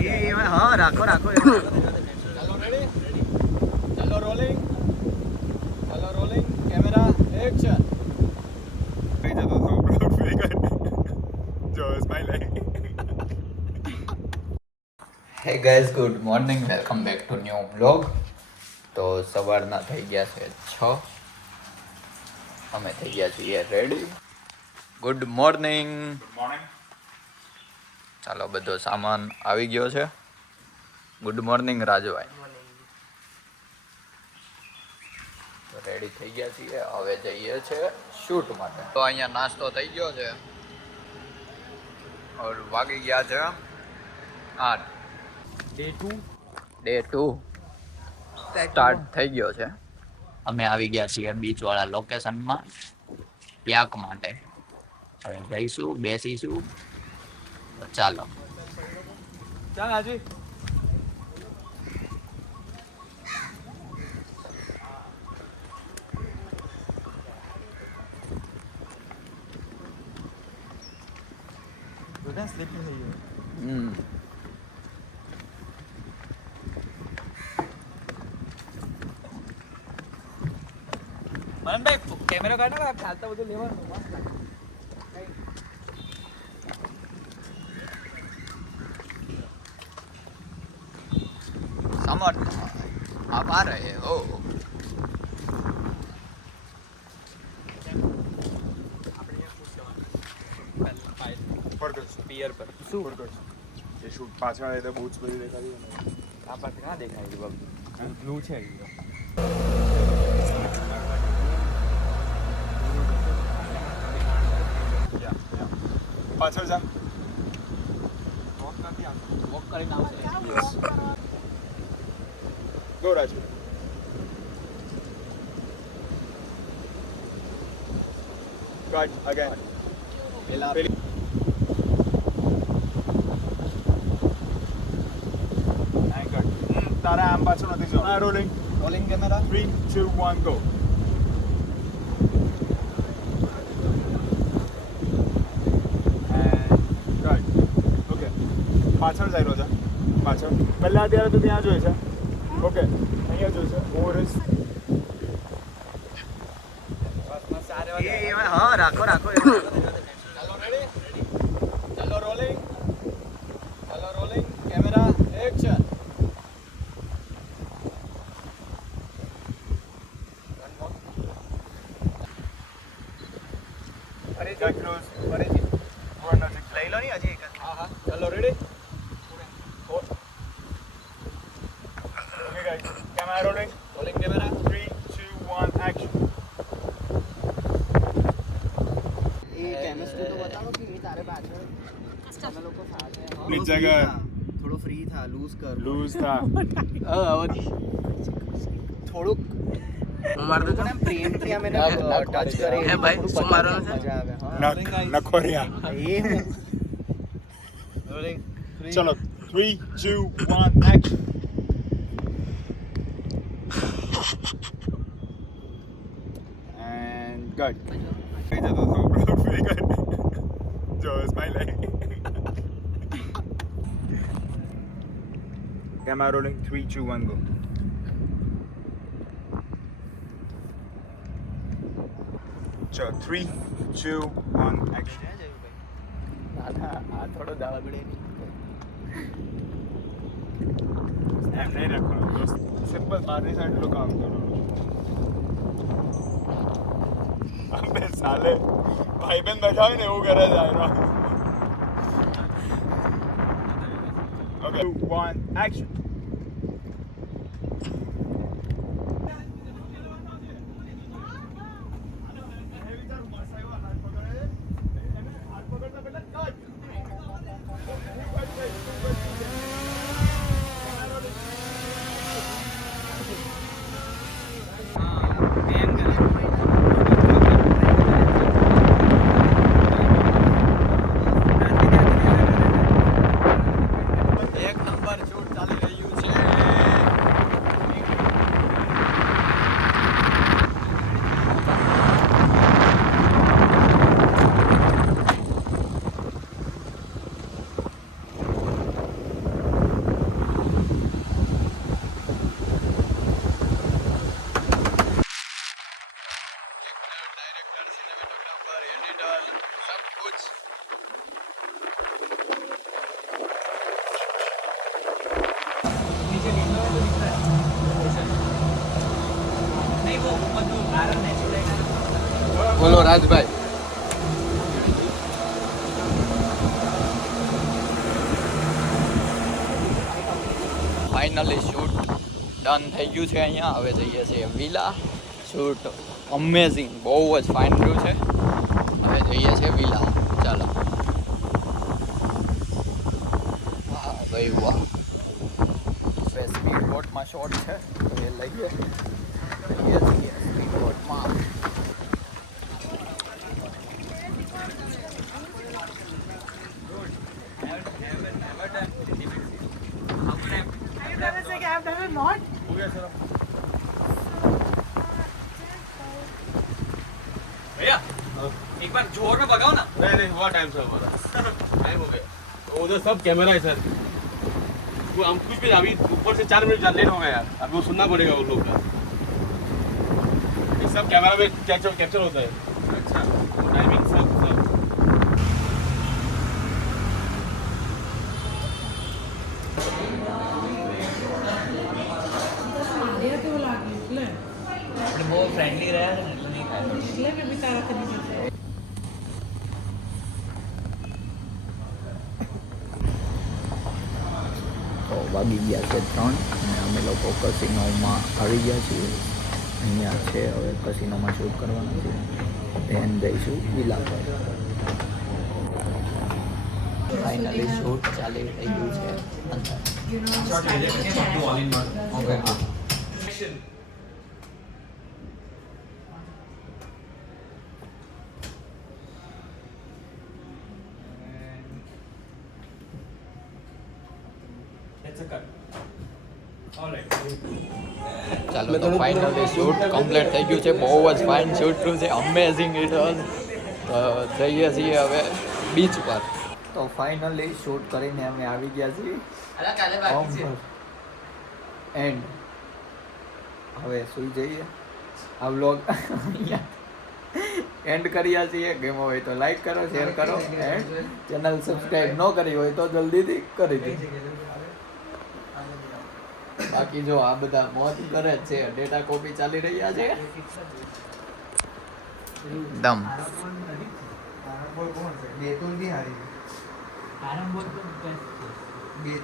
हाँ રાખો રાખો चलो रेडी चलो rolling camera action hey guys good morning welcome back to new blog. તો સવારના થઈ ગયા છે 6. અમે થઈ ગયા છીએ રેડી. Good morning. ચાલો બધો સામાન આવી ગયો છે. Good morning Rajubhai. તો રેડી થઈ ગયા છીએ, હવે જઈએ છે શૂટ માટે. તો અહીંયા નાસ્તો થઈ ગયો છે ઓર વાગી ગયા છે 8. ડે 2 સ્ટાર્ટ થઈ ગયો છે. અમે આવી ગયા છીએ બીચવાળા લોકેશનમાં યાક માટે. હવે જઈશું, બેસીશું. તો ચાલો. ચાલ હાજી બધા સ્લીપિંગ થઈ ગયો. મનભાઈ કેમેરો કાઢો ને, ખાલતા બધું લેવાનું મસ્ત લાગે. समर्थ आप आ रहे हो. પિયર પર શું એ શૂટ પાછળ આવે તો બૂટ્સ બધી દેખાડી ને આ પાસે ના દેખાય બાબુ બ્લુ છે પાછળ જા વોક કરીને આવશે. ગો રાજુ ગાડ અગેન પેલા તારા આમ પાછળ નથી જો રોલિંગ કેમેરા 3 2 1 ગો પાછળ જાય રોજા પાછળ પહેલા અત્યારે તો ત્યાં જોઈ છે. ઓકે અહીંયા જોઈ છે ઓરસ હા રાખો રાખો. ચલો રેડી ચલો રોલિંગ કેમેરા એક્શન. ફરીથી ક્લોઝ ફરીથી વન નજીક લઈ લો ને હજી એક. હા ચલો ready. Okay guys camera rolling camera 3 2 1 action chemistry तो बता दो कि मैं तारे पाछળ हम लोग को साथ है अपनी जगह थोड़ो फ्री था लूज कर લૂઝ થા થોડુંક માર તો ને પ્રેમ થી અમે ટચ કરે હે ભાઈ શું મારવાનો છે? મજા આવે નખ નખોરિયા એ ચલો 3 2 1 એક્શન એન્ડ કટ કઈ જતો તો બ્રાઉન ફિગર જો સ્માઈલ કેમેરા રોલિંગ 3 2 1 ગો ચલો 3 2 1 એક્શન આ થોડો દાવા બળે એમ નહીં રાખવાનું દોસ્ત સિમ્પલ મારી સાઈડ લો કામ કરો અબે સાલે ભાઈ બેન બજાવે ને એવું કરે જાય ઓકે 1 એક્શન એક નંબર શૂટ ચાલી રહ્યું બોલો રાજભાઈ. ફાઇનલી શૂટ ડન થઈ ગયું છે અહીંયા. હવે જઈએ છીએ વિલા. શૂટ અમેઝિંગ, બહુ જ ફાઇન રહ્યું છે. હવે જઈએ છીએ વિલા. ચાલો. વાહ ભાઈ વાહ. સ્પીડ બોટમાં શોટ છે તો એ લઈએ છીએ સ્પીડ બોટમાં. भैया एक बार जोर में भगाओ ना। नहीं हुआ टाइम सर हमारा टाइम हो गया उधर सब कैमरा है सर वो हम कुछ भी अभी ऊपर से 4 मिनट लेट हो गया यार अभी वो सुनना पड़ेगा उन लोग का ये सब कैमरा में कैप्चर होता है अच्छा टाइमिंग सब બહુ ફ્રેન્ડલી રહ્યા છે ને એટલે નહીં ખાય. તો વાગી ગયા છે 3 અને અમે લોકો કસિનોમાં આવી ગયા છીએ. અહીંયા છે હવે કસિનોમાં શૂટ કરવાના છે. ધ્યાન દઈશું વિલા પર. ફાઇનલી શૂટ ચાલી રહ્યું છે અંદર. ઓકે હા. ચાલો તો ફાઇનલી શૂટ કમ્પ્લીટ થઈ ગયું છે. બહુ જ ફાઇન શૂટ થયું છે. Amazing it was. તો જઈએ છીએ હવે બીચ પર. તો ફાઇનલી શૂટ કરીને અમે આવી ગયા છીએ એન્ડ હવે સુઈ જઈએ. આ વ્લોગ અહીંયા એન્ડ કર્યા છીએ. ગેમો હોય તો લાઈક કરો, શેર કરો એન્ડ ચેનલ સબસ્ક્રાઈબ ન કરી હોય તો જલ્દીથી કરી દો. બાકી જો આ બધા મોત કરે છે. ડેટા કોપી ચાલી રહ્યા છે. દમ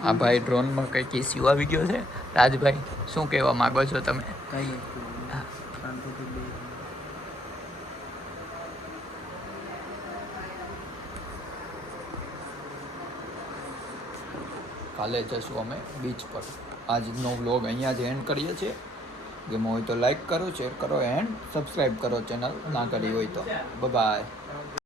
આ ભાઈ ડ્રોનમાં કંઈક ઇસ્યુ આવી ગયો છે. રાજભાઈ શું કહેવા માંગો છો તમે? કાલે જશું અમે બીચ પર. આજનો વ્લોગ અહીંયા જ એન્ડ કરીએ છીએ. ગેમ હોય તો લાઈક કરો, શેર કરો એન્ડ સબસ્ક્રાઈબ કરો ચેનલ ના કરી હોય તો. બાય.